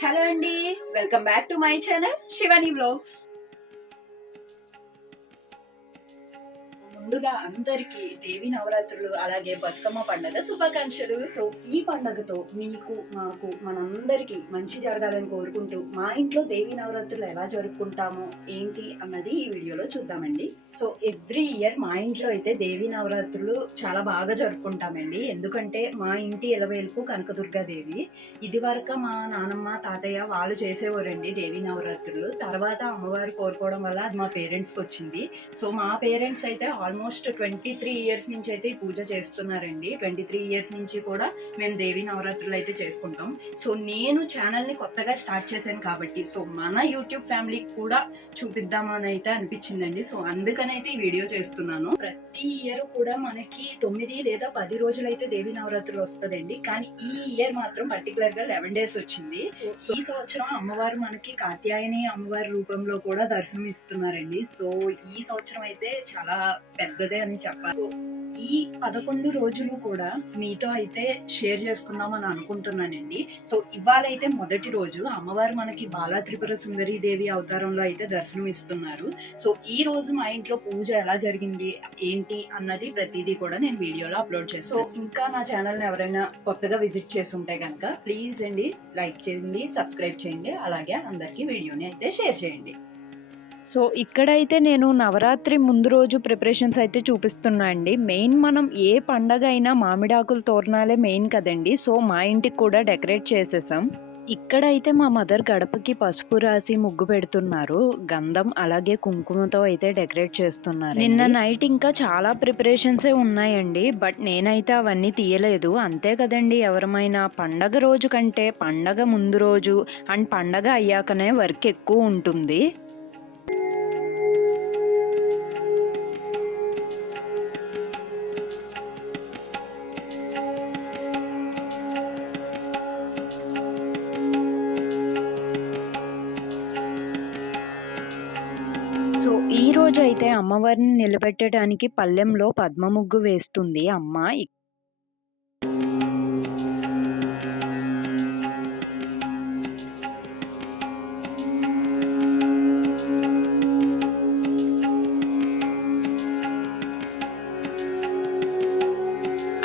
Hello అండి. Welcome back to my channel Shivani vlogs. ముందుగా అందరికీ దేవి నవరాత్రులు అలాగే బతుకమ్మ పండుగ శుభాకాంక్షలు. సో ఈ పండుగతో మీకు మాకు మనందరికీ మంచి జరగాలని కోరుకుంటూ మా ఇంట్లో దేవి నవరాత్రులు ఎలా జరుపుకుంటామో ఏంటి అన్నది ఈ వీడియోలో చూద్దామండి. సో ఎవ్రీ ఇయర్ మా ఇంట్లో అయితే దేవి నవరాత్రులు చాలా బాగా జరుపుకుంటామండి. ఎందుకంటే మా ఇంటి ఎలవేల్పు కనకదుర్గాదేవి. ఇది వరకు మా నానమ్మ తాతయ్య వాళ్ళు చేసేవారండి దేవి నవరాత్రులు. తర్వాత అమ్మవారు కోరుకోవడం వల్ల అది మా పేరెంట్స్కి వచ్చింది. సో మా పేరెంట్స్ అయితే ఆల్మోస్ట్ 23 ఇయర్స్ నుంచి అయితే ఈ పూజ చేస్తున్నారండి. 23 ఇయర్స్ నుంచి కూడా మేము దేవి నవరాత్రులు అయితే చేసుకుంటాం. సో నేను ఛానల్ని కొత్తగా స్టార్ట్ చేశాను కాబట్టి సో మన యూట్యూబ్ ఫ్యామిలీకి కూడా చూపిద్దామని అయితే అనిపించిందండి. సో అందుకనైతే ఈ వీడియో చేస్తున్నాను. ప్రతి ఇయర్ కూడా మనకి 9 లేదా 10 రోజులు అయితే దేవి నవరాత్రులు వస్తుందండి. కానీ ఈ ఇయర్ మాత్రం పర్టికులర్ గా 11 డేస్ వచ్చింది. సో ఈ సంవత్సరం అమ్మవారు మనకి కాత్యాయని అమ్మవారి రూపంలో కూడా దర్శనం ఇస్తున్నారండి. సో ఈ సంవత్సరం అయితే చాలా పెద్దదే అని చెప్పాలి. సో ఈ 11 రోజులు కూడా మీతో అయితే షేర్ చేసుకుందామని అనుకుంటున్నానండి. సో ఇవాళ అయితే మొదటి రోజు అమ్మవారు మనకి బాలా త్రిపుర సుందరి దేవి అవతారంలో అయితే దర్శనం ఇస్తున్నారు. సో ఈ రోజు మా ఇంట్లో పూజ ఎలా జరిగింది ఏంటి అన్నది ప్రతిదీ కూడా నేను వీడియోలో అప్లోడ్ చేస్తాను. సో ఇంకా నా ఛానల్ ని ఎవరైనా కొత్తగా విజిట్ చేసి ఉంటే కనుక ప్లీజ్ అండి లైక్ చేయండి, సబ్స్క్రైబ్ చేయండి, అలాగే అందరికీ వీడియోని అయితే షేర్ చేయండి. సో ఇక్కడైతే నేను నవరాత్రి ముందు రోజు ప్రిపరేషన్స్ అయితే చూపిస్తున్నా అండి. మెయిన్ మనం ఏ పండగ అయినా మామిడాకుల తోరణాలే మెయిన్ కదండి. సో మా ఇంటికి కూడా డెకరేట్ చేసేసాం. ఇక్కడైతే మా మదర్ గడపకి పసుపు రాసి ముగ్గు పెడుతున్నారు. గంధం అలాగే కుంకుమతో అయితే డెకరేట్ చేస్తున్నారు. నిన్న నైట్ ఇంకా చాలా ప్రిపరేషన్సే ఉన్నాయండి. బట్ నేనైతే అవన్నీ తీయలేదు. అంతే కదండి, ఎవరమైనా పండగ రోజు కంటే పండగ ముందు రోజు అండ్ పండగ అయ్యాకనే వర్క్ ఎక్కువ ఉంటుంది. సో ఈ రోజు అయితే అమ్మవారిని నిలబెట్టడానికి పళ్ళెంలో పద్మ ముగ్గు వేస్తుంది అమ్మ.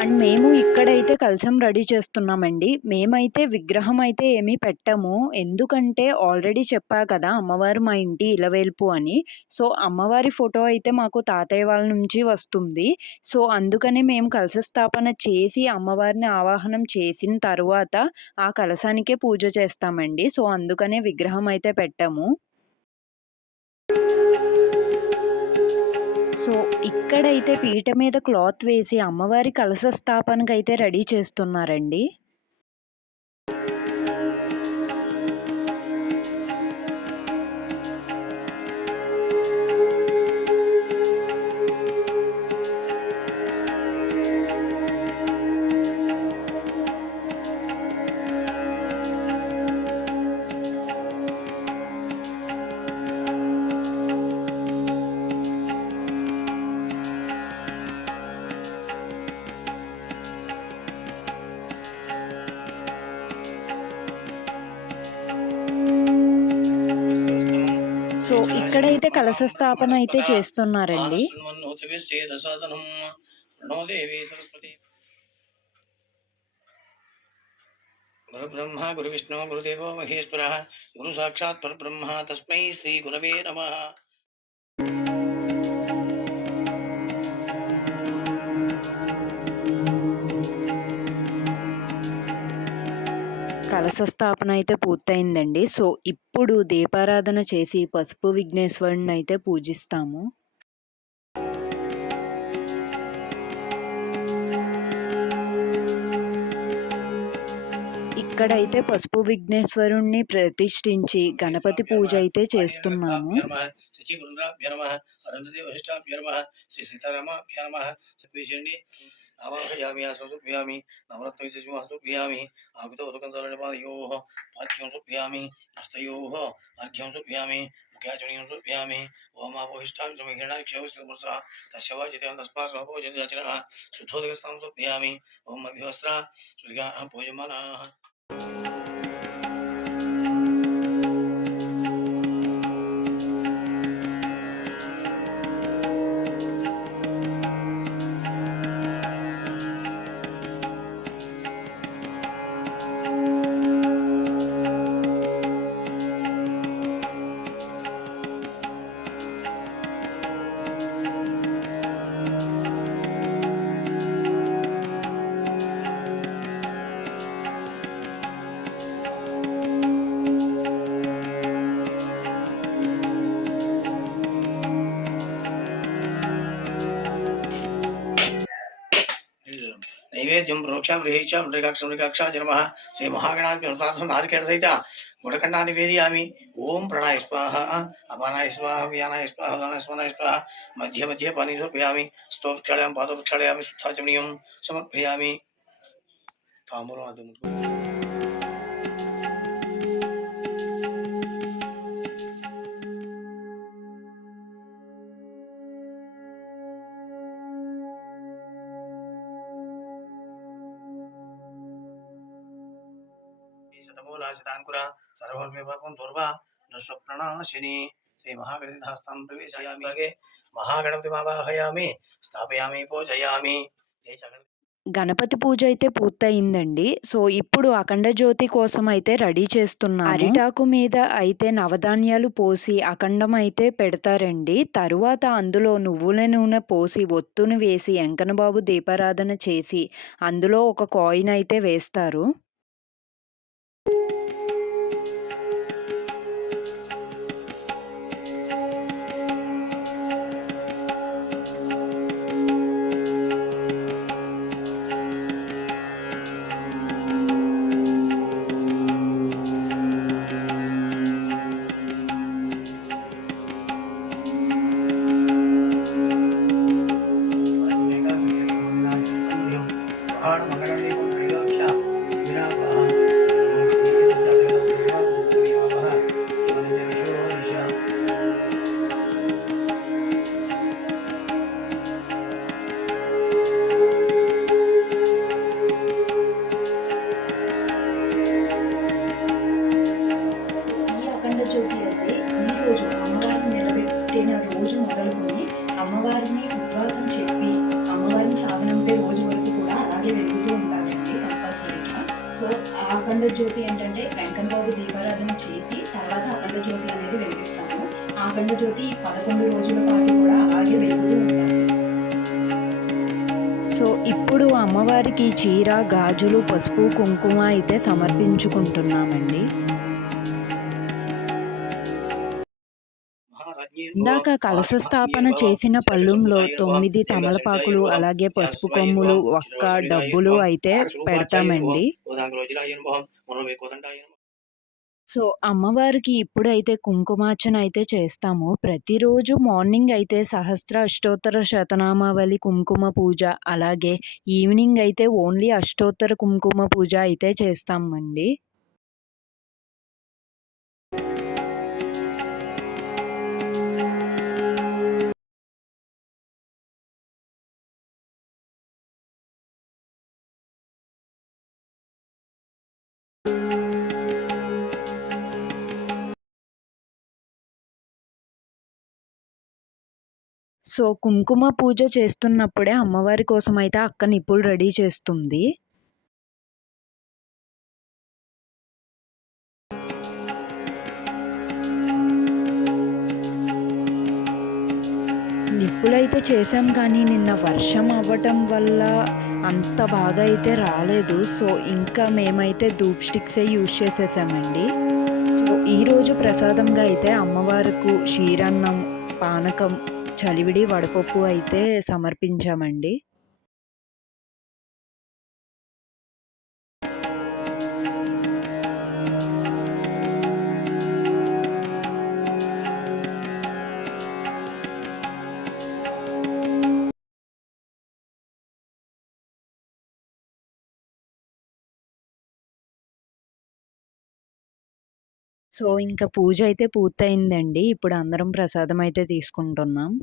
అండ్ మేము ఇక్కడైతే కలశం రెడీ చేస్తున్నామండి. మేమైతే విగ్రహం అయితే ఏమీ పెట్టము. ఎందుకంటే ఆల్రెడీ చెప్పా కదా అమ్మవారు మా ఇంటి ఇలవేల్పు అని. సో అమ్మవారి ఫోటో అయితే మాకు తాతయ్య వాళ్ళ నుంచి వస్తుంది. సో అందుకని మేము కలశ స్థాపన చేసి అమ్మవారిని ఆవాహనం చేసిన తరువాత ఆ కలశానికే పూజ చేస్తామండి. సో అందుకనే విగ్రహం అయితే పెట్టము. సో ఇక్కడైతే పీట మీద క్లాత్ వేసి అమ్మవారి కలశ స్థాపనకైతే రెడీ చేస్తున్నారండి. సో ఇక్కడైతే కలశ స్థాపన అయితే చేస్తున్నారండి. గురు బ్రహ్మ గురు విష్ణు గురుదేవో మహేశ్వర గురు సాక్షాత్ పరబ్రహ్మ తస్మై శ్రీ గురవే నమః. కలశ స్థాపన అయితే పూర్తయిందండి. సో ఇప్పుడు దీపారాధన చేసి పసుపు విఘ్నేశ్వరుని అయితే పూజిస్తాము. ఇక్కడైతే పసుపు విఘ్నేశ్వరుణ్ణి ప్రతిష్ఠించి గణపతి పూజ అయితే చేస్తున్నాము. ఆవాహయామి సమర్పయామి నవరత్నవిశేషమస్తోభ్యామి ఆకుతో ఉదకంతరణపాదయోః పాఠ్యం సమర్పయామి హస్తయోః అర్ఘ్యం సమర్పయామి ముఖ్యాచమనీయం సమర్పయామి ఓమాపోహిష్టాక్షమిహిరణాక్షేమస్య తస్య వాజితం తస్మాత్ సమపోజనచనః శుద్ధోదకస్థానం సమర్పయామి ఓం అభ్యవస్త్ర సూర్యాః పూజమానాః. నైవేద్యం ప్రోక్ష వ్రీహ వృకాక్ష జన్మ శ్రీ మహాగణాధిపతి నారికేళ సహిత గుడకండా నివేదయామి. ఓం ప్రణాయ స్వాహ అపానాయ స్వాహ వ్యానాయ స్వాహ ఉదానాయ స్మనాయ స్వాహ మధ్య మధ్య పాని సమర్పయామి. స్తోః ప్రక్షాళయామి పాదో ప్రక్షాళయామి శుద్ధాచమనీయం సమర్పయామి. తాంబూలం అది శతమూలాశతాంకుర సర్వోర్మిపం దుర్వా నృస్వప్రణాశిని శ్రీ మహాగణితాస్థానం ప్రవేశయామి. మహాగణపతిమావాహయామి స్థాపయామి పూజయామి. గణపతి పూజ అయితే పూర్తయిందండి. సో ఇప్పుడు అఖండ జ్యోతి కోసం అయితే రెడీ చేస్తున్నాము. అరిటాకు మీద అయితే నవధాన్యాలు పోసి అఖండం అయితే పెడతారండి. తరువాత అందులో నువ్వుల నూనె పోసి ఒత్తును వేసి వెంకన్నబాబు దీపారాధన చేసి అందులో ఒక కాయిన్ అయితే వేస్తారు. జ్యోతి అయితే ఈ రోజు అమ్మవారిని నిలబెట్టిన రోజు మొదలుకొని అమ్మవారిని ఉపవాసం చెప్పి అమ్మవారిని సాగనంపే రోజు వరకు కూడా అలాగే వెలుగుతూ ఉంటారండి కంపల్సరీగా. సో ఆ అఖండ జ్యోతి ఏంటంటే వెంకన్నబాబు దీపారాధన చేసి తర్వాత అఖండ జ్యోతి అనేది వెలిగిస్తాము. ఆ అఖండ జ్యోతి 11 రోజుల పాటు కూడా అలాగే వెలుగుతూ ఉంటారు. సో ఇప్పుడు అమ్మవారికి చీర, గాజులు, పసుపు, కుంకుమ అయితే సమర్పించుకుంటున్నామండి. ఇందాక కలశ స్థాపన చేసిన పళ్ళుంలో 9 తమలపాకులు అలాగే పసుపు కొమ్ములు, ఒక్క డబ్బులు అయితే పెడతామండి. సో అమ్మవారికి ఇప్పుడైతే కుంకుమార్చన అయితే చేస్తాము. ప్రతిరోజు మార్నింగ్ అయితే సహస్ర అష్టోత్తర శతనామావళి కుంకుమ పూజ, అలాగే ఈవినింగ్ అయితే ఓన్లీ అష్టోత్తర కుంకుమ పూజ అయితే చేస్తామండి. సో కుంకుమ పూజ చేస్తున్నప్పుడే అమ్మవారి కోసం అయితే అక్క నిప్పులు రెడీ చేస్తుంది. నిప్పులైతే చేసాం కానీ నిన్న వర్షం అవ్వటం వల్ల అంత బాగా అయితే రాలేదు. సో ఇంకా మేమైతే ధూప్ స్టిక్సే యూజ్ చేసేసామండి. సో ఈరోజు ప్రసాదంగా అయితే అమ్మవారికి క్షీరన్నం, పానకం, చలివిడి, వడపప్పు అయితే సమర్పించామండి. సో ఇంకా పూజ అయితే పూర్తయిందండి. ఇప్పుడు అందరం ప్రసాదం అయితే తీసుకుంటున్నాం.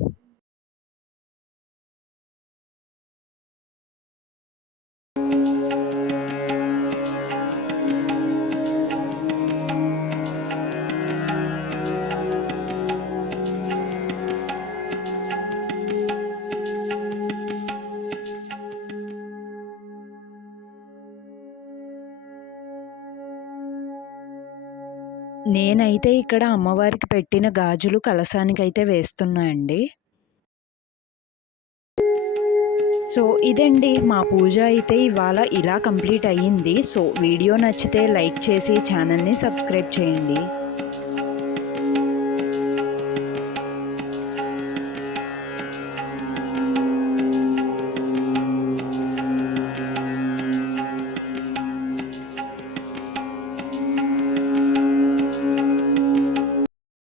నేనైతే ఇక్కడ అమ్మవారికి పెట్టిన గాజులు కలశానికైతే వేస్తున్నా అండి. సో ఇదండి మా పూజ అయితే ఇవాళ ఇలా కంప్లీట్ అయ్యింది. సో వీడియో నచ్చితే లైక్ చేసి ఛానల్ని సబ్స్క్రైబ్ చేయండి.